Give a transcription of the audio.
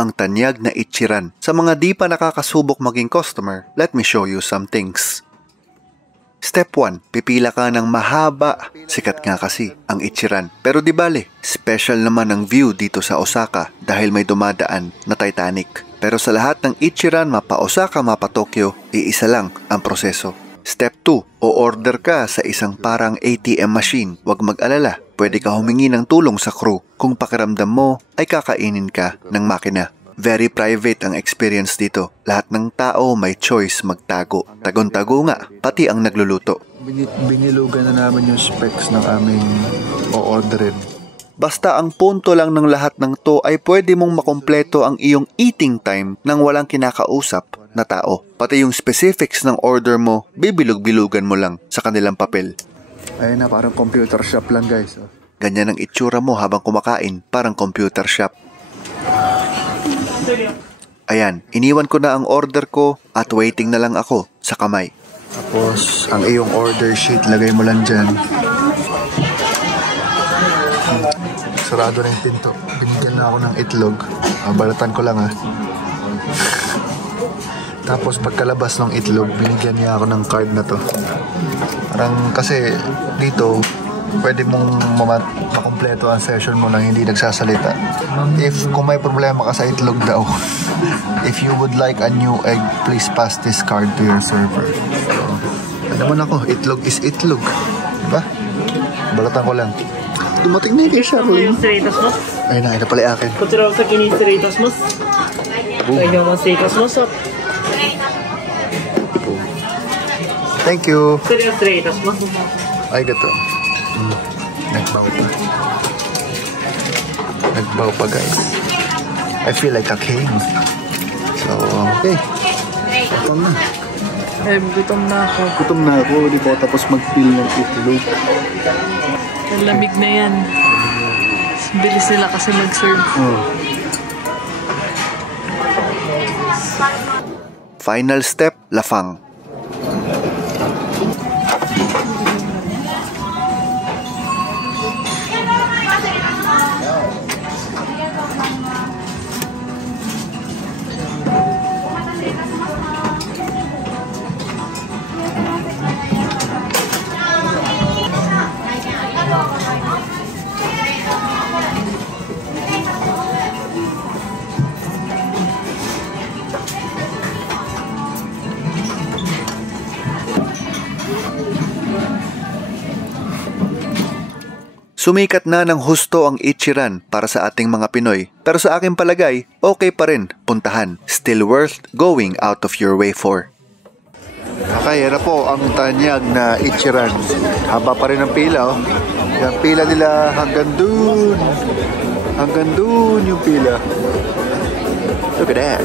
ang tanyag na Ichiran. Sa mga di pa nakakasubok maging customer, let me show you some things. Step 1, pipila ka ng mahaba. Sikat nga kasi ang Ichiran. Pero di bale, special naman ang view dito sa Osaka dahil may dumadaan na Titanic. Pero sa lahat ng Ichiran mapa Osaka mapa Tokyo, iisa lang ang proseso. Step 2, o-order ka sa isang parang ATM machine. Huwag mag-alala, pwede ka humingi ng tulong sa crew kung pakiramdam mo ay kakainin ka ng makina. Very private ang experience dito. Lahat ng tao may choice magtago. Tagon-tago nga, pati ang nagluluto. Binilugan na namin yung specs ng aming o-orderin. Basta ang punto lang ng lahat ng to ay pwede mong makumpleto ang iyong eating time nang walang kinakausap na tao. Pati yung specifics ng order mo, bibilog-bilugan mo lang sa kanilang papel. Ayun na, parang computer shop lang guys. Ganyan ang itsura mo habang kumakain, parang computer shop. Ayan, iniwan ko na ang order ko at waiting na lang ako sa kamay. Tapos, ang iyong order sheet, lagay mo lang dyan. Sarado na yung pinto. Binigyan na ako ng itlog. Balatan ko lang Tapos pagkalabas ng itlog, binigyan niya ako ng card na to. Parang kasi dito, pwede mong makumpleto ang session mo nang hindi nagsasalita. Kung may problema ka sa itlog daw, if you would like a new egg, please pass this card to your server. So, naman ako, itlog is itlog. Diba? Balatan ko lang. Dumating na yung kay Charlene. Ayun na pala yung akin. Thank you. Ay, gato. Nagbaw pa guys. I feel like a king. So, okay. Gutom na. Gutom na ako. Gutom na ako. Di ba? Tapos mag-feel ng itlog. Ang lamig na yan. Bilis nila kasi mag-serve. Final step, lafang. Sumikat na ng husto ang Ichiran para sa ating mga Pinoy. Pero sa aking palagay, okay pa rin puntahan. Still worth going out of your way for. Okay, yan na po ang tanyag na Ichiran. Haba pa rin ang pila. Yung pila nila hanggang dun. Hanggang dun yung pila. Look at that.